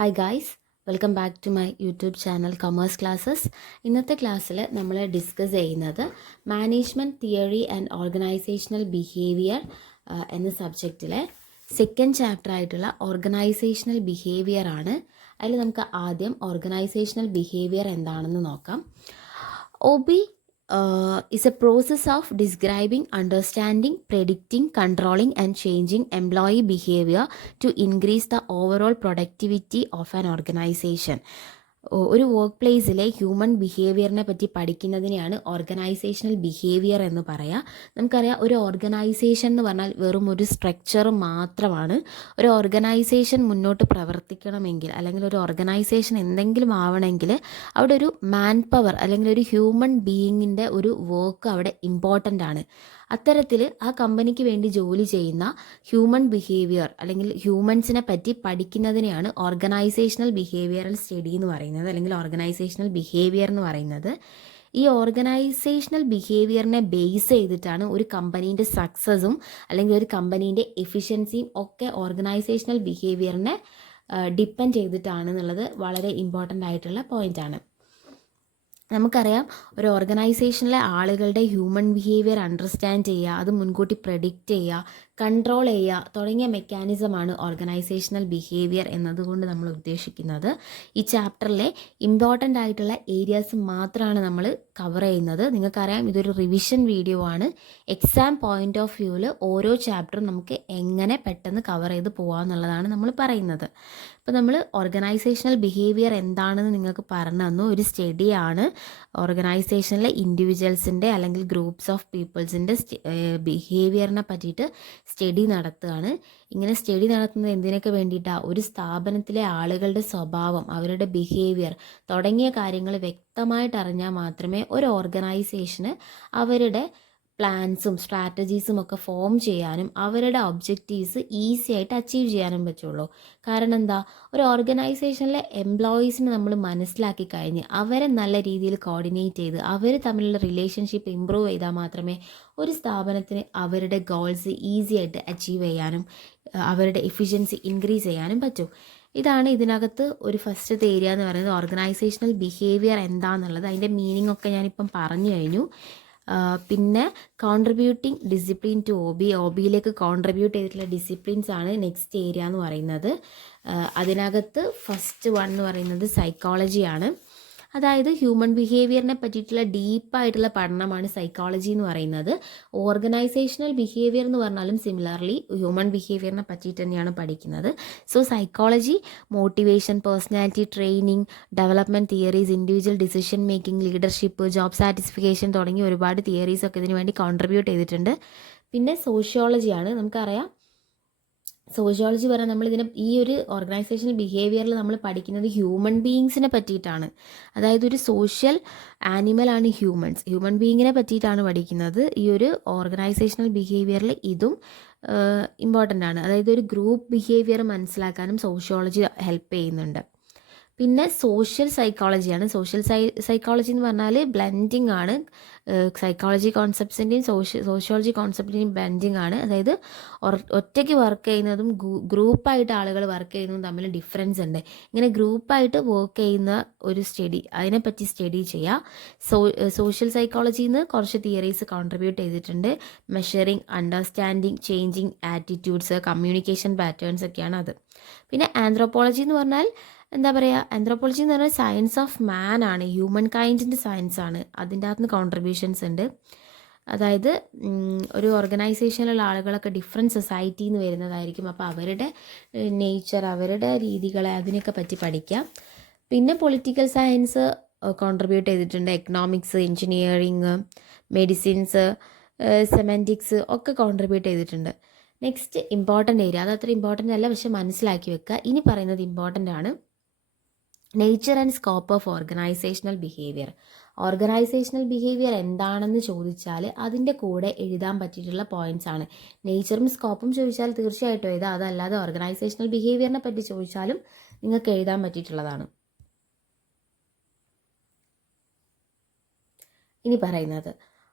Hi guys, welcome back to my YouTube channel commerce classes. ഇന്നത്തെ ക്ലാസ്സിൽ നമ്മൾ discuss ചെയ്യുന്നത് management theory and organisational behaviour എന്ന സബ്ജക്റ്റിലെ സെക്കൻഡ് ചാപ്റ്റർ ആയിട്ടുള്ള ഓർഗനൈസേഷണൽ ബിഹേവിയർ ആണ്. അതിൽ നമുക്ക് ആദ്യം ഓർഗനൈസേഷണൽ ബിഹേവിയർ എന്താണെന്ന് നോക്കാം. OB is a process of describing, understanding, predicting, controlling and changing employee behavior to increase the overall productivity of an organization. ഒരു വർക്ക് പ്ലേസിലെ ഹ്യൂമൻ ബിഹേവിയറിനെ പറ്റി പഠിക്കുന്നതിനെയാണ് ഓർഗനൈസേഷണൽ ബിഹേവിയർ എന്ന് പറയുക. നമുക്കറിയാം, ഒരു ഓർഗനൈസേഷൻ എന്ന് പറഞ്ഞാൽ വെറും ഒരു സ്ട്രക്ചർ മാത്രമാണ്. ഒരു ഓർഗനൈസേഷൻ മുന്നോട്ട് പ്രവർത്തിക്കണമെങ്കിൽ അല്ലെങ്കിൽ ഒരു ഓർഗനൈസേഷൻ എന്തെങ്കിലും ആവണമെങ്കിൽ അവിടെ ഒരു മാൻ പവർ അല്ലെങ്കിൽ ഒരു ഹ്യൂമൻ ബീയിങ്ങിൻ്റെ ഒരു വർക്ക് അവിടെ ഇമ്പോർട്ടൻ്റ് ആണ്. അത്തരത്തിൽ ആ കമ്പനിക്ക് വേണ്ടി ജോലി ചെയ്യുന്ന ഹ്യൂമൻ ബിഹേവിയർ അല്ലെങ്കിൽ ഹ്യൂമൻസിനെ പറ്റി പഠിക്കുന്നതിനെയാണ് ഓർഗനൈസേഷണൽ ബിഹേവിയറൽ സ്റ്റഡി എന്ന് പറയുന്നത്, അല്ലെങ്കിൽ ഓർഗനൈസേഷണൽ ബിഹേവിയർ എന്ന് പറയുന്നത്. ഈ ഓർഗനൈസേഷണൽ ബിഹേവിയറിനെ ബേസ് ചെയ്തിട്ടാണ് ഒരു കമ്പനീൻ്റെ സക്സസും അല്ലെങ്കിൽ ഒരു കമ്പനീൻ്റെ എഫിഷ്യൻസിയും ഒക്കെ ഓർഗനൈസേഷണൽ ബിഹേവിയറിനെ ഡിപ്പെൻഡ് ചെയ്തിട്ടാണ് എന്നുള്ളത് വളരെ ഇമ്പോർട്ടൻ്റ് ആയിട്ടുള്ള പോയിൻ്റാണ്. നമുക്കറിയാം, ഒരു ഓർഗനൈസേഷനിലെ ആളുകളുടെ ഹ്യൂമൻ ബിഹേവിയർ അണ്ടർസ്റ്റാൻഡ് ചെയ്യുക, അത് മുൻകൂട്ടി പ്രെഡിക്റ്റ് ചെയ്യുക, കൺട്രോൾ ചെയ്യുക തുടങ്ങിയ മെക്കാനിസമാണ് ഓർഗനൈസേഷണൽ ബിഹേവിയർ എന്നതുകൊണ്ട് നമ്മൾ ഉദ്ദേശിക്കുന്നത്. ഈ ചാപ്റ്ററിലെ ഇമ്പോർട്ടൻ്റ് ആയിട്ടുള്ള ഏരിയാസ് മാത്രമാണ് നമ്മൾ കവർ ചെയ്യുന്നത്. നിങ്ങൾക്കറിയാം, ഇതൊരു റിവിഷൻ വീഡിയോ ആണ്. എക്സാം പോയിൻ്റ് ഓഫ് വ്യൂവിൽ ഓരോ ചാപ്റ്ററും നമുക്ക് എങ്ങനെ പെട്ടെന്ന് കവർ ചെയ്ത് പോകാമെന്നുള്ളതാണ് നമ്മൾ പറയുന്നത്. ഇപ്പോൾ നമ്മൾ ഓർഗനൈസേഷണൽ ബിഹേവിയർ എന്താണെന്ന് നിങ്ങൾക്ക് പറഞ്ഞു തന്നു. ഒരു സ്റ്റഡിയാണ് ഓർഗനൈസേഷനിലെ ഇൻഡിവിജ്വൽസിൻ്റെ അല്ലെങ്കിൽ ഗ്രൂപ്പ്സ് ഓഫ് പീപ്പിൾസിൻ്റെ ബിഹേവിയറിനെ പറ്റിയിട്ട് സ്റ്റഡി നടത്തുകയാണ്. ഇങ്ങനെ സ്റ്റഡി നടത്തുന്നത് എന്തിനൊക്കെ വേണ്ടിയിട്ടാണ്? ഒരു സ്ഥാപനത്തിലെ ആളുകളുടെ സ്വഭാവം, അവരുടെ ബിഹേവിയർ തുടങ്ങിയ കാര്യങ്ങൾ വ്യക്തമായിട്ട് അറിഞ്ഞാൽ മാത്രമേ ഒരു ഓർഗനൈസേഷന് അവരുടെ പ്ലാൻസും സ്ട്രാറ്റജീസും ഒക്കെ ഫോം ചെയ്യാനും അവരുടെ ഒബ്ജക്റ്റീവ്സ് ഈസി ആയിട്ട് അച്ചീവ് ചെയ്യാനും പറ്റുള്ളൂ. കാരണം എന്താ, ഒരു ഓർഗനൈസേഷനിലെ എംപ്ലോയീസിനെ നമ്മൾ മനസ്സിലാക്കി കഴിഞ്ഞ് അവരെ നല്ല രീതിയിൽ കോർഡിനേറ്റ് ചെയ്ത് അവർ തമ്മിലുള്ള റിലേഷൻഷിപ്പ് ഇമ്പ്രൂവ് ചെയ്താൽ മാത്രമേ ഒരു സ്ഥാപനത്തിന് അവരുടെ ഗോൾസ് ഈസി ആയിട്ട് അച്ചീവ് ചെയ്യാനും അവരുടെ എഫിഷ്യൻസി ഇൻക്രീസ് ചെയ്യാനും പറ്റും. ഇതാണ് ഇതിനകത്ത് ഒരു ഫസ്റ്റത്തെ ഏരിയ എന്ന് പറയുന്നത്. ഓർഗനൈസേഷണൽ ബിഹേവിയർ എന്താണെന്നുള്ളത്, അതിൻ്റെ മീനിങ് ഒക്കെ ഞാനിപ്പം പറഞ്ഞു കഴിഞ്ഞു. പിന്നെ കോൺട്രിബ്യൂട്ടിങ് ഡിസിപ്ലിൻ ടു ഒബിയിലേക്ക് കോൺട്രിബ്യൂട്ട് ചെയ്തിട്ടുള്ള ഡിസിപ്ലിൻസ് ആണ് നെക്സ്റ്റ് ഏരിയ എന്ന് പറയുന്നത്. അതിനകത്ത് ഫസ്റ്റ് വൺ എന്ന് പറയുന്നത് സൈക്കോളജിയാണ്. അതായത് ഹ്യൂമൻ ബിഹേവിയറിനെ പറ്റിയിട്ടുള്ള ഡീപ്പായിട്ടുള്ള പഠനമാണ് സൈക്കോളജി എന്ന് പറയുന്നത്. ഓർഗനൈസേഷണൽ ബിഹേവിയർ എന്ന് പറഞ്ഞാലും സിമിലർലി ഹ്യൂമൻ ബിഹേവിയറിനെ പറ്റിയിട്ട് തന്നെയാണ് പഠിക്കുന്നത്. So psychology motivation, personality training, development theories, individual decision making, leadership, job satisfaction തുടങ്ങിയ ഒരുപാട് തിയറീസ് ഒക്കെ ഇതിനു വേണ്ടി കോൺട്രിബ്യൂട്ട് ചെയ്തിട്ടുണ്ട്. പിന്നെ സോഷ്യോളജിയാണ്. നമുക്കറിയാം, സോഷ്യോളജി പറഞ്ഞാൽ നമ്മളിതിനെ ഈ ഒരു ഓർഗനൈസേഷണൽ ബിഹേവിയറിൽ നമ്മൾ പഠിക്കുന്നത് ഹ്യൂമൻ ബീയിങ്സിനെ പറ്റിയിട്ടാണ്. അതായത് ഒരു സോഷ്യൽ ആനിമലാണ് ഹ്യൂമൻ ബീയിങ്ങിനെ പറ്റിയിട്ടാണ് പഠിക്കുന്നത്. ഈ ഒരു ഓർഗനൈസേഷണൽ ബിഹേവിയറിൽ ഇതും ഇമ്പോർട്ടൻ്റ് ആണ്. അതായത് ഒരു ഗ്രൂപ്പ് ബിഹേവിയർ മനസ്സിലാക്കാനും സോഷ്യോളജി ഹെൽപ്പ് ചെയ്യുന്നുണ്ട്. പിന്നെ സോഷ്യൽ സൈക്കോളജിയാണ്. സൈക്കോളജി എന്ന് പറഞ്ഞാൽ ബ്ലെൻഡിങ് ആണ്. സൈക്കോളജി കോൺസെപ്റ്റ്സിൻ്റെയും സോഷ്യോളജി കോൺസെപ്റ്റിൻ്റെയും ബ്ലെൻഡിങ് ആണ്. അതായത് ഒറ്റയ്ക്ക് വർക്ക് ചെയ്യുന്നതും ഗ്രൂപ്പായിട്ട് ആളുകൾ വർക്ക് ചെയ്യുന്നതും തമ്മിൽ ഡിഫറൻസ് ഉണ്ട്. ഇങ്ങനെ ഗ്രൂപ്പായിട്ട് വർക്ക് ചെയ്യുന്ന ഒരു സ്റ്റഡി, അതിനെപ്പറ്റി സ്റ്റഡി ചെയ്യുക. സോഷ്യൽ സൈക്കോളജിയിൽ നിന്ന് കുറച്ച് തിയറീസ് കോൺട്രിബ്യൂട്ട് ചെയ്തിട്ടുണ്ട്. Measuring, understanding, changing attitudes, communication patterns ഒക്കെയാണ് അത്. പിന്നെ ആന്ത്രോപോളജി എന്ന് പറഞ്ഞാൽ എന്താ പറയുക, ആന്ത്രോപോളജി എന്ന് പറഞ്ഞാൽ സയൻസ് ഓഫ് മാൻ ആണ്, ഹ്യൂമൻ കൈൻഡിൻ്റെ സയൻസ് ആണ്. അതിൻ്റെ അകത്ത് നിന്ന് കോൺട്രിബ്യൂഷൻസ് ഉണ്ട്. അതായത് ഒരു ഓർഗനൈസേഷനിലുള്ള ആളുകളൊക്കെ ഡിഫറെൻറ്റ് സൊസൈറ്റിയിൽ നിന്ന് വരുന്നതായിരിക്കും. അപ്പോൾ അവരുടെ നേച്ചർ, അവരുടെ രീതികളെ അതിനൊക്കെ പറ്റി പഠിക്കാം. പിന്നെ പൊളിറ്റിക്കൽ സയൻസ് കോൺട്രിബ്യൂട്ട് ചെയ്തിട്ടുണ്ട്. എക്കണോമിക്സ്, എൻജിനീയറിങ്, മെഡിസിൻസ്, സെമൻറ്റിക്സ് ഒക്കെ കോൺട്രിബ്യൂട്ട് ചെയ്തിട്ടുണ്ട്. നെക്സ്റ്റ് ഇമ്പോർട്ടൻ്റ് ഏരിയ, അത് അത്ര ഇമ്പോർട്ടൻ്റ് അല്ല, പക്ഷെ മനസ്സിലാക്കി വെക്കുക. ഇനി പറയുന്നത് ഇമ്പോർട്ടൻ്റ് ആണ്. Nature and scope of organisational behaviour. Organisational behaviour എന്താണെന്ന് ചോദിച്ചാൽ അതിൻ്റെ കൂടെ എഴുതാൻ പറ്റിയിട്ടുള്ള പോയിന്റ്സ് ആണ്. നേച്ചറും സ്കോപ്പും ചോദിച്ചാൽ തീർച്ചയായിട്ടും എഴുതാം. അതല്ലാതെ ഓർഗനൈസേഷണൽ ബിഹേവിയറിനെ പറ്റി ചോദിച്ചാലും നിങ്ങൾക്ക് എഴുതാൻ പറ്റിയിട്ടുള്ളതാണ്. ഇനി പറയുന്നത്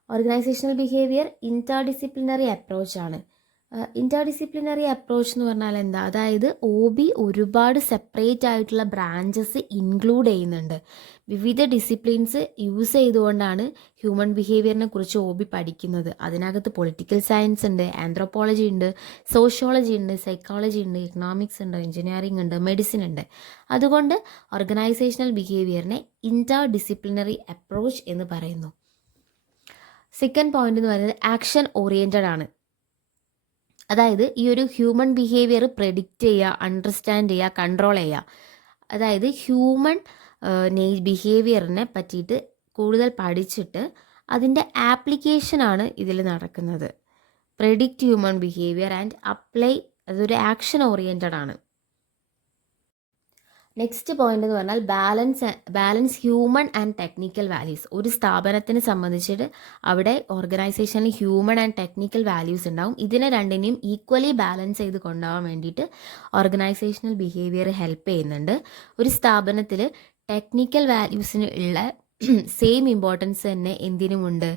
ഓർഗനൈസേഷണൽ ബിഹേവിയർ ഇൻ്റർ ഡിസിപ്ലിനറി അപ്രോച്ചാണ്. ഇൻ്റർഡിസിപ്ലിനറി അപ്രോച്ച് എന്ന് പറഞ്ഞാൽ എന്താ, അതായത് OB ഒരുപാട് സെപ്പറേറ്റ് ആയിട്ടുള്ള ബ്രാഞ്ചസ് ഇൻക്ലൂഡ് ചെയ്യുന്നുണ്ട്. വിവിധ ഡിസിപ്ലിൻസ് യൂസ് ചെയ്തുകൊണ്ടാണ് ഹ്യൂമൻ ബിഹേവിയറിനെ കുറിച്ച് OB പഠിക്കുന്നത്. അതിനകത്ത് പൊളിറ്റിക്കൽ സയൻസ് ഉണ്ട്, ആന്ത്രോപോളജി ഉണ്ട്, സോഷ്യോളജി ഉണ്ട്, സൈക്കോളജി ഉണ്ട്, ഇക്കണോമിക്സ് ഉണ്ട്, എഞ്ചിനീയറിംഗ് ഉണ്ട്, മെഡിസിൻ ഉണ്ട്. അതുകൊണ്ട് ഓർഗനൈസേഷണൽ ബിഹേവിയറിനെ ഇൻ്റർഡിസിപ്ലിനറി അപ്രോച്ച് എന്ന് പറയുന്നു. സെക്കൻഡ് പോയിന്റ് എന്ന് പറയുന്നത് ആക്ഷൻ ഓറിയൻറ്റഡ് ആണ്. അതായത് ഈ ഒരു ഹ്യൂമൻ ബിഹേവിയർ പ്രെഡിക്റ്റ് ചെയ്യുക, അണ്ടർസ്റ്റാൻഡ് ചെയ്യുക, കൺട്രോൾ ചെയ്യുക. അതായത് ഹ്യൂമൻ ബിഹേവിയറിനെ പറ്റിയിട്ട് കൂടുതൽ പഠിച്ചിട്ട് അതിൻ്റെ ആപ്ലിക്കേഷനാണ് ഇതിൽ നടക്കുന്നത്. Predict human behaviour and apply, അതൊരു ആക്ഷൻ ഓറിയൻറ്റഡ് ആണ്. നെക്സ്റ്റ് പോയിന്റ് എന്ന് പറഞ്ഞാൽ balance human and technical values. ഒരു സ്ഥാപനത്തിനെ സംബന്ധിച്ചിട്ട് അവിടെ ഓർഗനൈസേഷനിൽ ഹ്യൂമൻ ആൻഡ് ടെക്നിക്കൽ വാല്യൂസ് ഉണ്ടാവും. ഇതിനെ രണ്ടിനെയും ഈക്വലി ബാലൻസ് ചെയ്ത് കൊണ്ടുപോകാൻ വേണ്ടിയിട്ട് ഓർഗനൈസേഷണൽ ബിഹേവിയർ ഹെൽപ്പ് ചെയ്യുന്നുണ്ട്. ഒരു സ്ഥാപനത്തിൽ ടെക്നിക്കൽ വാല്യൂസിന് ഉള്ള സെയിം ഇമ്പോർട്ടൻസ് തന്നെ എന്തിനുമുണ്ട്,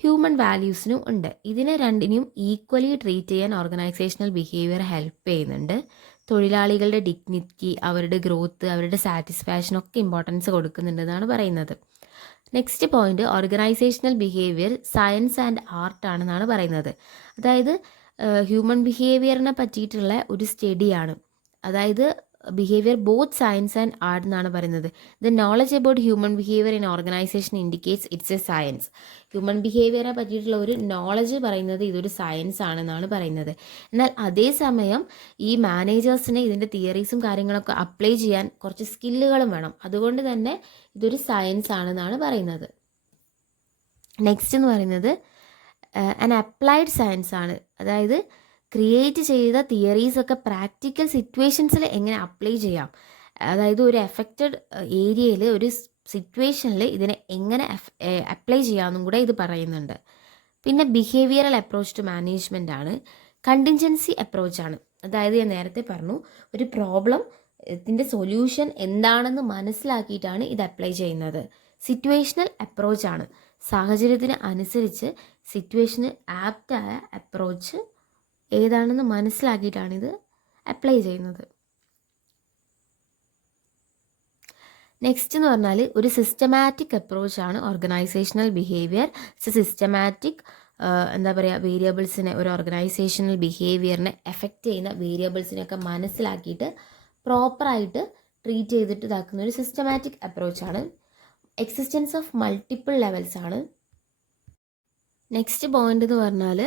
ഹ്യൂമൻ വാല്യൂസിനും ഉണ്ട്. ഇതിനെ രണ്ടിനെയും ഈക്വലി ട്രീറ്റ് ചെയ്യാൻ ഓർഗനൈസേഷണൽ ബിഹേവിയർ ഹെൽപ്പ് ചെയ്യുന്നുണ്ട്. തൊഴിലാളികളുടെ ഡിഗ്നിറ്റി, അവരുടെ ഗ്രോത്ത്, അവരുടെ സാറ്റിസ്ഫാക്ഷൻ ഒക്കെ ഇമ്പോർട്ടൻസ് കൊടുക്കുന്നുണ്ടെന്നാണ് പറയുന്നത്. Next point, organisational behaviour science and art ആണെന്നാണ് പറയുന്നത്. അതായത് ഹ്യൂമൻ ബിഹേവിയറിനെ പറ്റിയിട്ടുള്ള ഒരു സ്റ്റഡിയാണ്. അതായത് behaviour both science and art എന്നാണ് പറയുന്നത്. The knowledge about human behaviour in organisation indicates it's a science. Human ബിഹേവിയറിനെ പറ്റിയിട്ടുള്ള ഒരു നോളജ് പറയുന്നത് ഇതൊരു സയൻസ് ആണെന്നാണ് പറയുന്നത്. എന്നാൽ അതേസമയം ഈ മാനേജേഴ്സിന് ഇതിൻ്റെ തിയറീസും കാര്യങ്ങളൊക്കെ അപ്ലൈ ചെയ്യാൻ കുറച്ച് സ്കില്ലുകളും വേണം. അതുകൊണ്ട് തന്നെ ഇതൊരു സയൻസ് ആണെന്നാണ് പറയുന്നത്. നെക്സ്റ്റ് എന്ന് പറയുന്നത് ആൻ അപ്ലൈഡ് സയൻസ് ആണ്. അതായത് ക്രിയേറ്റ് ചെയ്ത തിയറീസൊക്കെ പ്രാക്ടിക്കൽ സിറ്റുവേഷൻസിൽ എങ്ങനെ അപ്ലൈ ചെയ്യാം, അതായത് ഒരു എഫക്റ്റഡ് ഏരിയയിൽ, ഒരു സിറ്റുവേഷനിൽ ഇതിനെ എങ്ങനെ അപ്ലൈ ചെയ്യാമെന്നും കൂടെ ഇത് പറയുന്നുണ്ട്. പിന്നെ ബിഹേവിയറൽ അപ്രോച്ച് ടു മാനേജ്മെൻ്റ് ആണ്. കണ്ടിൻജൻസി അപ്രോച്ചാണ്. അതായത് ഞാൻ നേരത്തെ പറഞ്ഞു, ഒരു പ്രോബ്ലം ഇതിൻ്റെ സൊല്യൂഷൻ എന്താണെന്ന് മനസ്സിലാക്കിയിട്ടാണ് ഇത് അപ്ലൈ ചെയ്യുന്നത്. സിറ്റുവേഷണൽ അപ്രോച്ചാണ്. സാഹചര്യത്തിന് അനുസരിച്ച് സിറ്റുവേഷന് ആപ്റ്റായ അപ്രോച്ച് ഏതാണെന്ന് മനസ്സിലാക്കിയിട്ടാണിത് അപ്ലൈ ചെയ്യുന്നത്. നെക്സ്റ്റ് എന്ന് പറഞ്ഞാൽ ഒരു സിസ്റ്റമാറ്റിക് അപ്രോച്ചാണ് ഓർഗനൈസേഷണൽ ബിഹേവിയർ. സിസ്റ്റമാറ്റിക് എന്താ പറയുക, വേരിയബിൾസിനെ, ഒരു ഓർഗനൈസേഷണൽ ബിഹേവിയറിനെ എഫക്റ്റ് ചെയ്യുന്ന വേരിയബിൾസിനെയൊക്കെ മനസ്സിലാക്കിയിട്ട് പ്രോപ്പറായിട്ട് ട്രീറ്റ് ചെയ്തിട്ട് ഇതാക്കുന്ന ഒരു സിസ്റ്റമാറ്റിക് അപ്രോച്ചാണ്. എക്സിസ്റ്റൻസ് ഓഫ് മൾട്ടിപ്പിൾ ലെവൽസ് ആണ്. നെക്സ്റ്റ് പോയിന്റ് എന്ന് പറഞ്ഞാൽ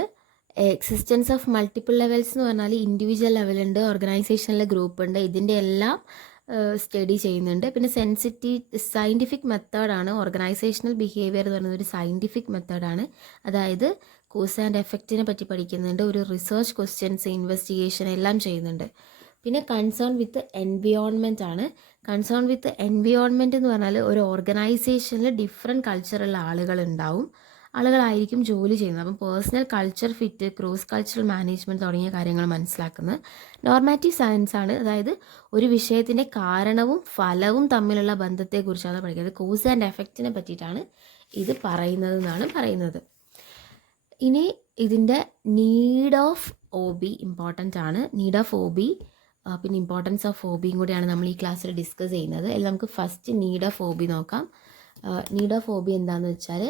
എക്സിസ്റ്റൻസ് ഓഫ് മൾട്ടിപ്പിൾ ലെവൽസ് എന്ന് പറഞ്ഞാൽ ഇൻഡിവിജ്വൽ ലെവലുണ്ട്, ഓർഗനൈസേഷനിലെ ഗ്രൂപ്പ് ഉണ്ട്, ഇതിൻ്റെ എല്ലാം സ്റ്റഡി ചെയ്യുന്നുണ്ട്. പിന്നെ സയൻറ്റിഫിക് മെത്തേഡാണ്. ഓർഗനൈസേഷണൽ ബിഹേവിയർ എന്ന് പറയുന്നത് ഒരു സയൻറ്റിഫിക് മെത്തേഡാണ്. അതായത് കോസ് ആൻഡ് എഫക്റ്റിനെ പറ്റി പഠിക്കുന്നുണ്ട്, ഒരു റിസർച്ച് ക്വസ്റ്റ്യൻസ്, ഇൻവെസ്റ്റിഗേഷൻ എല്ലാം ചെയ്യുന്നുണ്ട്. പിന്നെ കൺസേൺ വിത്ത് എൻവിയോൺമെൻറ്റ് ആണ്. കൺസേൺ വിത്ത് എൻവിയോൺമെൻറ്റ് എന്ന് പറഞ്ഞാൽ ഒരു ഓർഗനൈസേഷനിൽ ഡിഫറെൻറ്റ് കൾച്ചറുള്ള ആളുകളായിരിക്കും ജോലി ചെയ്യുന്നത്. അപ്പം personal culture fit, cross cultural management തുടങ്ങിയ കാര്യങ്ങൾ മനസ്സിലാക്കുന്നത്. നോർമാറ്റീവ് സയൻസ് ആണ്. അതായത് ഒരു വിഷയത്തിൻ്റെ കാരണവും ഫലവും തമ്മിലുള്ള ബന്ധത്തെക്കുറിച്ചാണ് പഠിക്കുന്നത്. കോസ് ആൻഡ് എഫക്റ്റിനെ പറ്റിയിട്ടാണ് ഇത് പറയുന്നതെന്നാണ് പറയുന്നത്. ഇനി ഇതിൻ്റെ നീഡ് ഓഫ് OB ഇമ്പോർട്ടൻ്റ് ആണ്. നീഡ് ഓഫ് OB പിന്നെ ഇമ്പോർട്ടൻസ് ഓഫ് OBയും കൂടിയാണ് നമ്മൾ ഈ ക്ലാസ്സിൽ ഡിസ്കസ് ചെയ്യുന്നത്. അതിൽ നമുക്ക് ഫസ്റ്റ് നീഡ് ഓഫ് OB നോക്കാം. നീഡ് ഓഫ് OB എന്താണെന്ന് വെച്ചാൽ,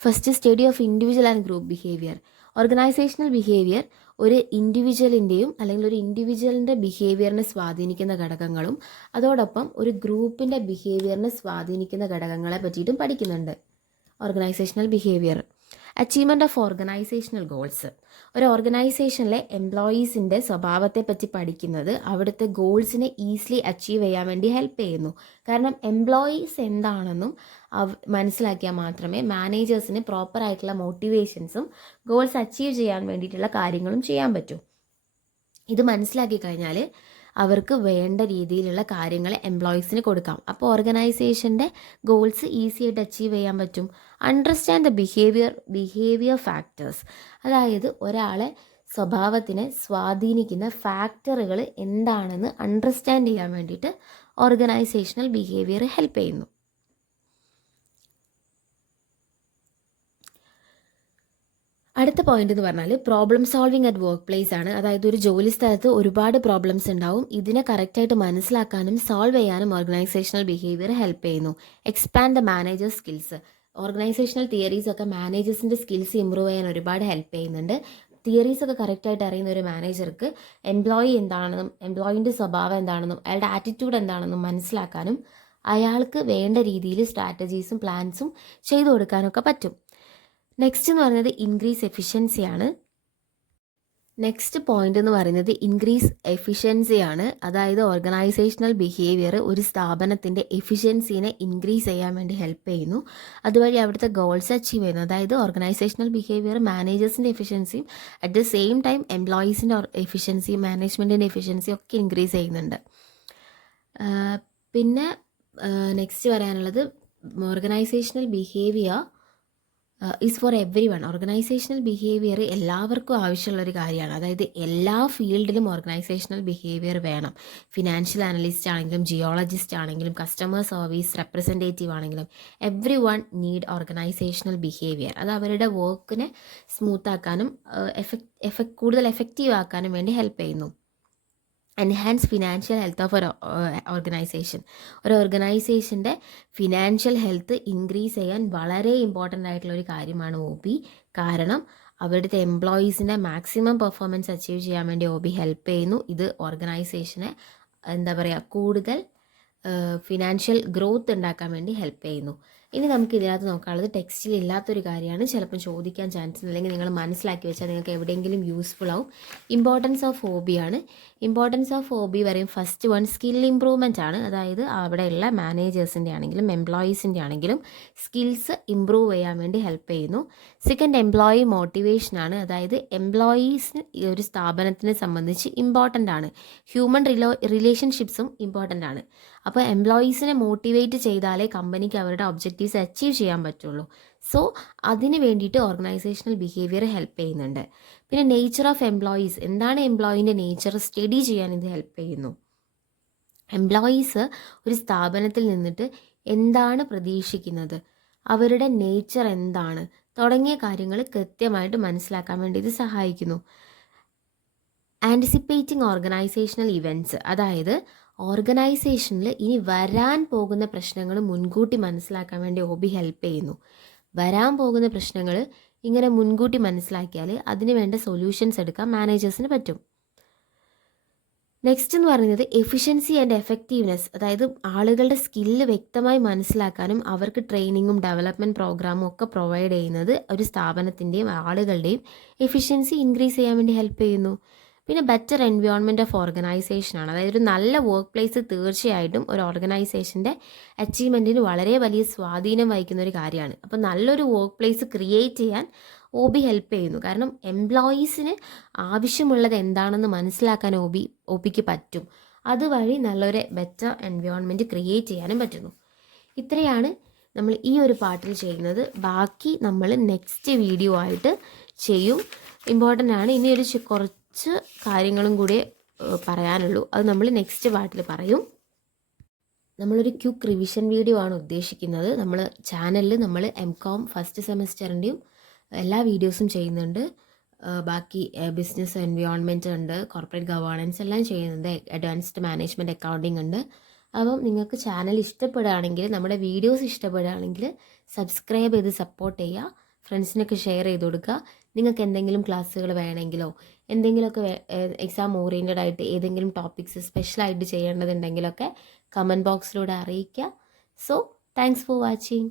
first study of individual and group behaviour. Organisational behaviour ഒരു ഇൻഡിവിജ്വലിൻ്റെയും അല്ലെങ്കിൽ ഒരു ഇൻഡിവിജ്വലിൻ്റെ ബിഹേവിയറിനെ സ്വാധീനിക്കുന്ന ഘടകങ്ങളും അതോടൊപ്പം ഒരു ഗ്രൂപ്പിൻ്റെ ബിഹേവിയറിനെ സ്വാധീനിക്കുന്ന ഘടകങ്ങളെ പറ്റിയിട്ടും പഠിക്കുന്നുണ്ട്. Organisational behaviour. Achievement of organisational goals. ഒരു ഓർഗനൈസേഷനിലെ എംപ്ലോയീസിൻ്റെ സ്വഭാവത്തെ പറ്റി പഠിക്കുന്നത് അവിടുത്തെ ഗോൾസിനെ ഈസിലി അച്ചീവ് ചെയ്യാൻ വേണ്ടി ഹെൽപ്പ് ചെയ്യുന്നു. കാരണം എംപ്ലോയീസ് എന്താണെന്നും മനസ്സിലാക്കിയാൽ മാത്രമേ മാനേജേഴ്സിന് പ്രോപ്പറായിട്ടുള്ള മോട്ടിവേഷൻസും ഗോൾസ് അച്ചീവ് ചെയ്യാൻ വേണ്ടിയിട്ടുള്ള കാര്യങ്ങളും ചെയ്യാൻ പറ്റൂ. ഇത് മനസ്സിലാക്കി കഴിഞ്ഞാൽ അവർക്ക് വേണ്ട രീതിയിലുള്ള കാര്യങ്ങൾ എംപ്ലോയീസിന് കൊടുക്കാം. അപ്പോൾ ഓർഗനൈസേഷൻ്റെ ഗോൾസ് ഈസി ആയിട്ട് അച്ചീവ് ചെയ്യാൻ പറ്റും. Understand the behaviour factors. അതായത് ഒരാളെ സ്വഭാവത്തിനെ സ്വാധീനിക്കുന്ന ഫാക്ടറുകൾ എന്താണെന്ന് അണ്ടർസ്റ്റാൻഡ് ചെയ്യാൻ വേണ്ടിയിട്ട് ഓർഗനൈസേഷണൽ ബിഹേവിയർ ഹെൽപ്പ് ചെയ്യുന്നു. അടുത്ത പോയിന്റ് എന്ന് പറഞ്ഞാൽ problem solving at work place ആണ്. അതായത് ഒരു ജോലി സ്ഥലത്ത് ഒരുപാട് പ്രോബ്ലംസ് ഉണ്ടാവും. ഇതിനെ കറക്റ്റായിട്ട് മനസ്സിലാക്കാനും സോൾവ് ചെയ്യാനും ഓർഗനൈസേഷണൽ ബിഹേവിയർ ഹെൽപ്പ് ചെയ്യുന്നു. Expand the managers skills. Organisational theories ഒക്കെ മാനേജേഴ്സിൻ്റെ സ്കിൽസ് ഇമ്പ്രൂവ് ചെയ്യാൻ ഒരുപാട് ഹെൽപ്പ് ചെയ്യുന്നുണ്ട്. തിയറീസ് ഒക്കെ കറക്റ്റായിട്ട് അറിയുന്ന ഒരു മാനേജർക്ക് എംപ്ലോയി എന്താണെന്നും എംപ്ലോയിൻ്റെ സ്വഭാവം എന്താണെന്നും അയാളുടെ ആറ്റിറ്റ്യൂഡ് എന്താണെന്നും മനസ്സിലാക്കാനും അയാൾക്ക് വേണ്ട രീതിയിൽ സ്ട്രാറ്റജീസും പ്ലാൻസും ചെയ്തു കൊടുക്കാനൊക്കെ പറ്റും. നെക്സ്റ്റ് എന്ന് പറയുന്നത് ഇൻക്രീസ് എഫിഷ്യൻസിയാണ്. നെക്സ്റ്റ് പോയിന്റ് എന്ന് പറയുന്നത് ഇൻക്രീസ് എഫിഷ്യൻസിയാണ്. അതായത് ഓർഗനൈസേഷണൽ ബിഹേവിയർ ഒരു സ്ഥാപനത്തിൻ്റെ എഫിഷ്യൻസിനെ ഇൻക്രീസ് ചെയ്യാൻ വേണ്ടി ഹെൽപ്പ് ചെയ്യുന്നു. അതുവഴി അവിടുത്തെ ഗോൾസ് അച്ചീവ് ചെയ്യുന്നു. അതായത് ഓർഗനൈസേഷണൽ ബിഹേവിയർ മാനേജേഴ്സിൻ്റെ എഫിഷ്യൻസിയും അറ്റ് ദ സെയിം ടൈം എംപ്ലോയീസിൻ്റെ എഫിഷ്യൻസിയും മാനേജ്മെൻറ്റിൻ്റെ എഫിഷ്യൻസിയും ഒക്കെ ഇൻക്രീസ് ചെയ്യുന്നുണ്ട്. പിന്നെ നെക്സ്റ്റ് പറയാനുള്ളത് organisational behaviour is for everyone. Organisational behaviour എല്ലാവർക്കും ആവശ്യമുള്ളൊരു കാര്യമാണ്. അതായത് എല്ലാ ഫീൽഡിലും ഓർഗനൈസേഷണൽ ബിഹേവിയർ വേണം. ഫിനാൻഷ്യൽ അനലിസ്റ്റ് ആണെങ്കിലും ജിയോളജിസ്റ്റ് ആണെങ്കിലും കസ്റ്റമർ സർവീസ് റെപ്രസെൻറ്റേറ്റീവ് ആണെങ്കിലും everyone need organisational behaviour. അത് അവരുടെ വർക്കിനെ സ്മൂത്താക്കാനും കൂടുതൽ എഫക്റ്റീവ് ആക്കാനും വേണ്ടി ഹെൽപ്പ് ചെയ്യുന്നു. എൻഹാൻസ് ഫിനാൻഷ്യൽ ഹെൽത്ത് ഓഫ് ഒരു ഓർഗനൈസേഷൻ. ഒരു ഓർഗനൈസേഷൻ്റെ ഫിനാൻഷ്യൽ ഹെൽത്ത് ഇൻക്രീസ് ചെയ്യാൻ വളരെ ഇമ്പോർട്ടൻ്റ് ആയിട്ടുള്ള ഒരു കാര്യമാണ് OB. കാരണം അവരുടെ എംപ്ലോയീസിൻ്റെ മാക്സിമം പെർഫോമൻസ് അച്ചീവ് ചെയ്യാൻ വേണ്ടി OB ഹെൽപ്പ് ചെയ്യുന്നു. ഇത് ഓർഗനൈസേഷനെ കൂടുതൽ ഫിനാൻഷ്യൽ ഗ്രോത്ത് ഉണ്ടാക്കാൻ വേണ്ടി ഹെൽപ്പ് ചെയ്യുന്നു. ഇനി നമുക്ക് ഇതിനകത്ത് നോക്കാനുള്ളത് ടെക്സ്റ്റിൽ ഇല്ലാത്തൊരു കാര്യമാണ്. ചിലപ്പം ചോദിക്കാൻ ചാൻസ് ഉണ്ട്, അല്ലെങ്കിൽ നിങ്ങൾ മനസ്സിലാക്കി വെച്ചാൽ നിങ്ങൾക്ക് എവിടെയെങ്കിലും യൂസ്ഫുൾ ആവും. ഇമ്പോർട്ടൻസ് ഓഫ് OB ആണ്. ഇമ്പോർട്ടൻസ് ഓഫ് OB പറയും ഫസ്റ്റ് വൺ സ്കിൽ ഇമ്പ്രൂവ്മെൻ്റ് ആണ്. അതായത് അവിടെയുള്ള മാനേജേഴ്സിൻ്റെ ആണെങ്കിലും എംപ്ലോയീസിൻ്റെ ആണെങ്കിലും സ്കിൽസ് ഇമ്പ്രൂവ് ചെയ്യാൻ വേണ്ടി ഹെൽപ്പ് ചെയ്യുന്നു. സെക്കൻഡ് എംപ്ലോയി മോട്ടിവേഷൻ ആണ്. അതായത് എംപ്ലോയീസിന് ഈ ഒരു സ്ഥാപനത്തിനെ സംബന്ധിച്ച് ഇമ്പോർട്ടൻ്റ് ആണ്. ഹ്യൂമൻ റിലേഷൻഷിപ്സും ഇമ്പോർട്ടൻ്റ് ആണ്. അപ്പോൾ എംപ്ലോയീസിനെ മോട്ടിവേറ്റ് ചെയ്താലേ കമ്പനിക്ക് അവരുടെ ഒബ്ജക്റ്റീവ്സ് അച്ചീവ് ചെയ്യാൻ പറ്റുള്ളൂ. സോ അതിന് വേണ്ടിയിട്ട് ഓർഗനൈസേഷണൽ ബിഹേവിയർ ഹെൽപ്പ് ചെയ്യുന്നുണ്ട്. പിന്നെ നേച്ചർ ഓഫ് എംപ്ലോയീസ്, എന്താണ് എംപ്ലോയീൻ്റെ നേച്ചർ സ്റ്റഡി ചെയ്യാൻ ഇത് ഹെൽപ്പ് ചെയ്യുന്നു. എംപ്ലോയീസ് ഒരു സ്ഥാപനത്തിൽ നിന്നിട്ട് എന്താണ് പ്രതീക്ഷിക്കുന്നത്, അവരുടെ നേച്ചർ എന്താണ് തുടങ്ങിയ കാര്യങ്ങൾ കൃത്യമായിട്ട് മനസ്സിലാക്കാൻ വേണ്ടി ഇത് സഹായിക്കുന്നു. ആൻറ്റിസിപ്പേറ്റിംഗ് ഓർഗനൈസേഷണൽ ഇവൻറ്റ്സ്, അതായത് ഓർഗനൈസേഷനിൽ ഇനി വരാൻ പോകുന്ന പ്രശ്നങ്ങൾ മുൻകൂട്ടി മനസ്സിലാക്കാൻ വേണ്ടി OB ഹെൽപ്പ് ചെയ്യുന്നു. വരാൻ പോകുന്ന പ്രശ്നങ്ങൾ ഇങ്ങനെ മുൻകൂട്ടി മനസ്സിലാക്കിയാൽ അതിന് വേണ്ട സൊല്യൂഷൻസ് എടുക്കാൻ മാനേജേഴ്സിന് പറ്റും. നെക്സ്റ്റ് എന്ന് പറയുന്നത് എഫിഷ്യൻസി ആൻഡ് എഫക്റ്റീവ്നെസ്. അതായത് ആളുകളുടെ സ്കില്ല് വ്യക്തമായി മനസ്സിലാക്കാനും അവർക്ക് ട്രെയിനിങ്ങും ഡെവലപ്മെൻറ്റ് പ്രോഗ്രാമും ഒക്കെ പ്രൊവൈഡ് ചെയ്യുന്നത് ഒരു സ്ഥാപനത്തിൻ്റെയും ആളുകളുടെയും എഫിഷ്യൻസി ഇൻക്രീസ് ചെയ്യാൻ വേണ്ടി ഹെൽപ്പ് ചെയ്യുന്നു. പിന്നെ ബെറ്റർ എൻവയോൺമെൻറ്റ് ഓഫ് ഓർഗനൈസേഷനാണ്. അതായത് ഒരു നല്ല വർക്ക് പ്ലേസ് തീർച്ചയായിട്ടും ഒരു ഓർഗനൈസേഷൻ്റെ അച്ചീവ്മെൻറ്റിന് വളരെ വലിയ സ്വാധീനം വഹിക്കുന്ന ഒരു കാര്യമാണ്. അപ്പോൾ നല്ലൊരു വർക്ക് പ്ലേസ് ക്രിയേറ്റ് ചെയ്യാൻ OB ഹെൽപ്പ് ചെയ്യുന്നു. കാരണം എംപ്ലോയീസിന് ആവശ്യമുള്ളത് എന്താണെന്ന് മനസ്സിലാക്കാൻ OBക്ക് പറ്റും. അതുവഴി നല്ലൊരു ബെറ്റർ എൻവയോൺമെൻറ്റ് ക്രിയേറ്റ് ചെയ്യാനും പറ്റുന്നു. ഇത്രയാണ് നമ്മൾ ഈ ഒരു പാർട്ടിൽ ചെയ്യുന്നത്. ബാക്കി നമ്മൾ നെക്സ്റ്റ് വീഡിയോ ആയിട്ട് ചെയ്യും. ഇമ്പോർട്ടൻ്റ് ആണ്. ഇനി ഒരു കുറച്ച് കാര്യങ്ങളും കൂടി പറയാനുള്ളൂ. അത് നമ്മൾ നെക്സ്റ്റ് പാർട്ടിൽ പറയും. നമ്മളൊരു ക്വിക്ക് റിവിഷൻ വീഡിയോ ആണ് ഉദ്ദേശിക്കുന്നത്. നമ്മൾ ചാനലിൽ നമ്മൾ MCOM ഫസ്റ്റ് സെമസ്റ്ററിൻ്റെയും എല്ലാ വീഡിയോസും ചെയ്യുന്നുണ്ട്. ബാക്കി ബിസിനസ് എൻവയോൺമെൻറ്റ് ഉണ്ട്, കോർപ്പറേറ്റ് ഗവേണൻസ് എല്ലാം ചെയ്യുന്നുണ്ട്, അഡ്വാൻസ്ഡ് മാനേജ്മെൻറ്റ് അക്കൗണ്ടിങ് ഉണ്ട്. അപ്പം നിങ്ങൾക്ക് ചാനൽ ഇഷ്ടപ്പെടുകയാണെങ്കിൽ, നമ്മുടെ വീഡിയോസ് ഇഷ്ടപ്പെടുകയാണെങ്കിൽ സബ്സ്ക്രൈബ് ചെയ്ത് സപ്പോർട്ട് ചെയ്യുക. ഫ്രണ്ട്സിനൊക്കെ ഷെയർ ചെയ്ത് കൊടുക്കുക. നിങ്ങൾക്ക് എന്തെങ്കിലും ക്ലാസ്സുകൾ വേണമെങ്കിലോ എന്തെങ്കിലുമൊക്കെ എക്സാം ഓറിയൻറ്റഡ് ആയിട്ട് ഏതെങ്കിലും ടോപ്പിക്സ് സ്പെഷ്യലായിട്ട് ചെയ്യേണ്ടതുണ്ടെങ്കിലൊക്കെ കമൻറ്റ് ബോക്സിലൂടെ അറിയിക്കുക. So thanks for watching.